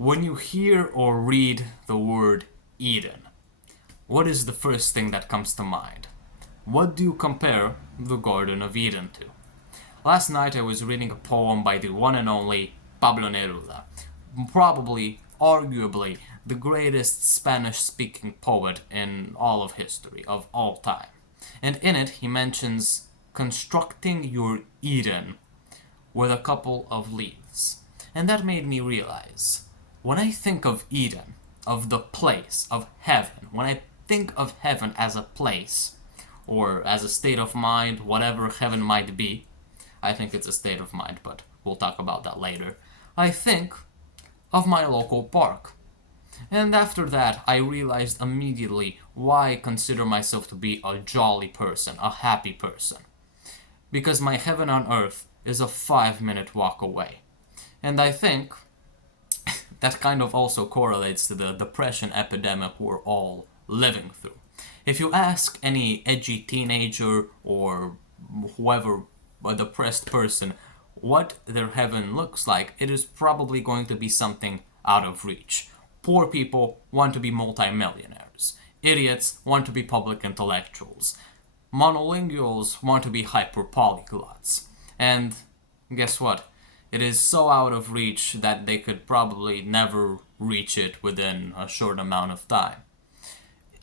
When you hear or read the word Eden, what is the first thing that comes to mind? What do you compare the Garden of Eden to? Last night I was reading a poem by the one and only Pablo Neruda, probably, arguably, the greatest Spanish-speaking poet in all of history, of all time. And in it he mentions constructing your Eden with a couple of leaves. And that made me realize, when I think of Eden, of the place, of heaven, when I think of heaven as a place, or as a state of mind, whatever heaven might be, I think it's a state of mind, but we'll talk about that later, I think of my local park. And after that, I realized immediately why I consider myself to be a jolly person, a happy person. Because my heaven on earth is a 5-minute walk away. And I think that kind of also correlates to the depression epidemic we're all living through. If you ask any edgy teenager or whoever, a depressed person, what their heaven looks like, it is probably going to be something out of reach. Poor people want to be multimillionaires. Idiots want to be public intellectuals. Monolinguals want to be hyperpolyglots. And guess what? It is so out of reach that they could probably never reach it within a short amount of time.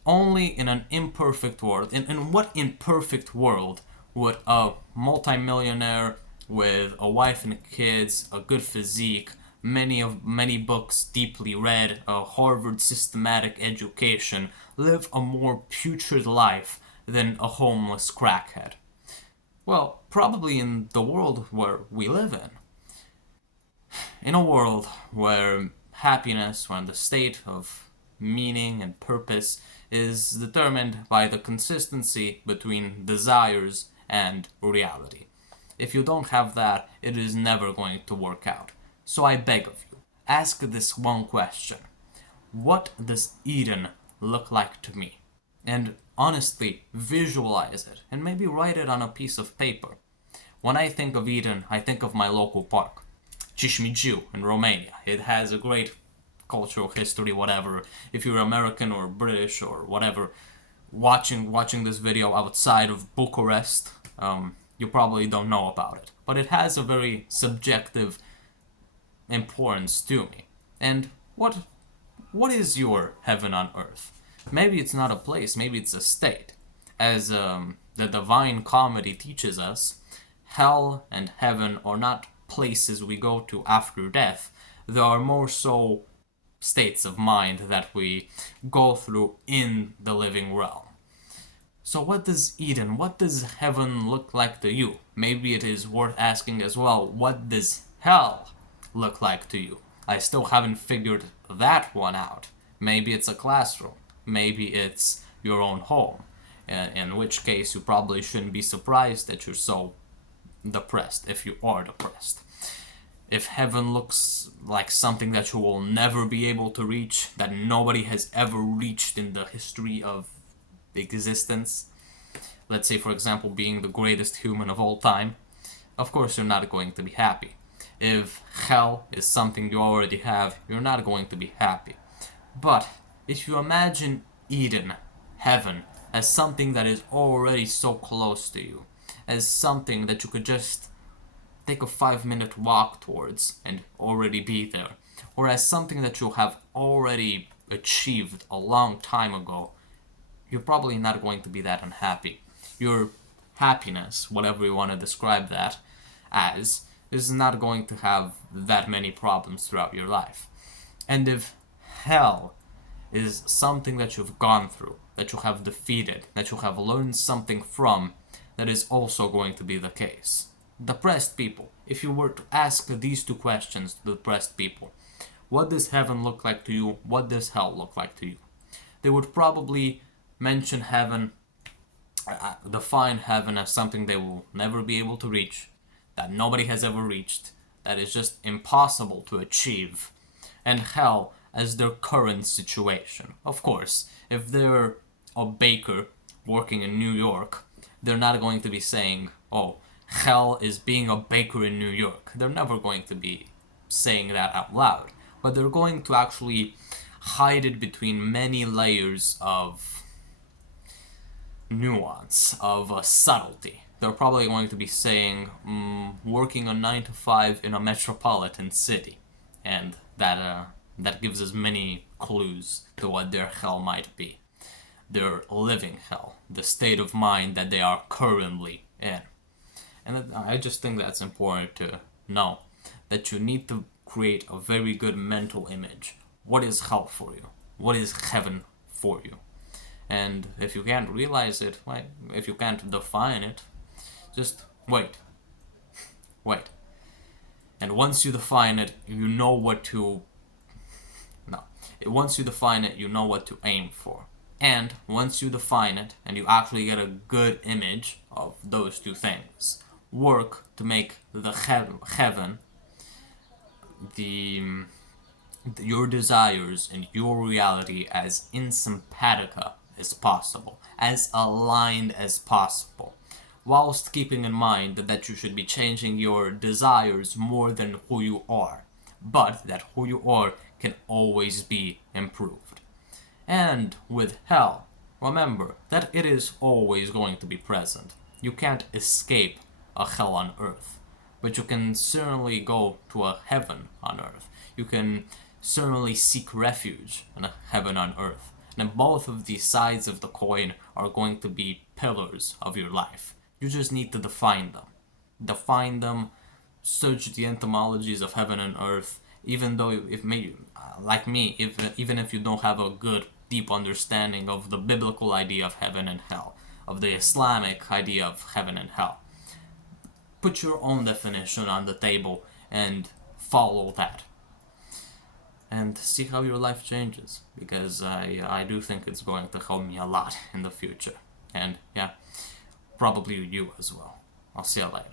Only in an imperfect world, in what imperfect world would a multimillionaire with a wife and kids, a good physique, many books deeply read, a Harvard systematic education, live a more putrid life than a homeless crackhead? Well, probably in the world where we live in. In a world where happiness, when the state of meaning and purpose is determined by the consistency between desires and reality. If you don't have that, it is never going to work out. So I beg of you, ask this one question. What does Eden look like to me? And honestly, visualize it, and maybe write it on a piece of paper. When I think of Eden, I think of my local park, Cismigiu in Romania. It has a great cultural history, whatever. If you're American or British or whatever, watching this video outside of Bucharest, you probably don't know about it. But it has a very subjective importance to me. And what is your heaven on earth? Maybe it's not a place, maybe it's a state. As the Divine Comedy teaches us, hell and heaven are not places we go to after death. They are more so states of mind that we go through in the living realm. So what does Eden, what does heaven look like to you? Maybe it is worth asking as well, what does hell look like to you? I still haven't figured that one out. Maybe it's a classroom. Maybe it's your own home. In which case you probably shouldn't be surprised that you're so depressed, if you are depressed. If heaven looks like something that you will never be able to reach, that nobody has ever reached in the history of existence, let's say for example being the greatest human of all time, of course you're not going to be happy. If hell is something you already have, you're not going to be happy. But if you imagine Eden, heaven, as something that is already so close to you, as something that you could just take a 5-minute walk towards and already be there, or as something that you have already achieved a long time ago, you're probably not going to be that unhappy. Your happiness, whatever you want to describe that as, is not going to have that many problems throughout your life. And if hell is something that you've gone through, that you have defeated, that you have learned something from, that is also going to be the case. Depressed people, if you were to ask these two questions to depressed people, what does heaven look like to you? What does hell look like to you? They would probably mention heaven, define heaven as something they will never be able to reach, that nobody has ever reached, that is just impossible to achieve, and hell as their current situation. Of course, if they're a baker working in New York, they're not going to be saying, oh, hell is being a baker in New York. They're never going to be saying that out loud. but they're going to actually hide it between many layers of nuance, of subtlety. They're probably going to be saying, working a 9 to 5 in a metropolitan city, and that gives us many clues to what their hell might be. Their living hell, the state of mind that they are currently in. And I just think that's important to know, that you need to create a very good mental image. What is hell for you? What is heaven for you? And if you can't realize it, if you can't define it, just wait. Wait. And once you define it, you know what to... No. Once you define it, you know what to aim for. And once you define it, and you actually get a good image of those two things, work to make the heaven, your desires and your reality as in simpatica as possible, as aligned as possible, whilst keeping in mind that you should be changing your desires more than who you are, but that who you are can always be improved. And with hell, remember that it is always going to be present. You can't escape a hell on earth, but you can certainly go to a heaven on earth. You can certainly seek refuge in a heaven on earth. And both of these sides of the coin are going to be pillars of your life. You just need to define them. Define them, search the etymologies of heaven and earth, even though, if maybe, like me, even if you don't have a good, deep understanding of the biblical idea of heaven and hell, of the Islamic idea of heaven and hell, put your own definition on the table and follow that. And see how your life changes, because I do think it's going to help me a lot in the future. And yeah, probably you as well. I'll see you later.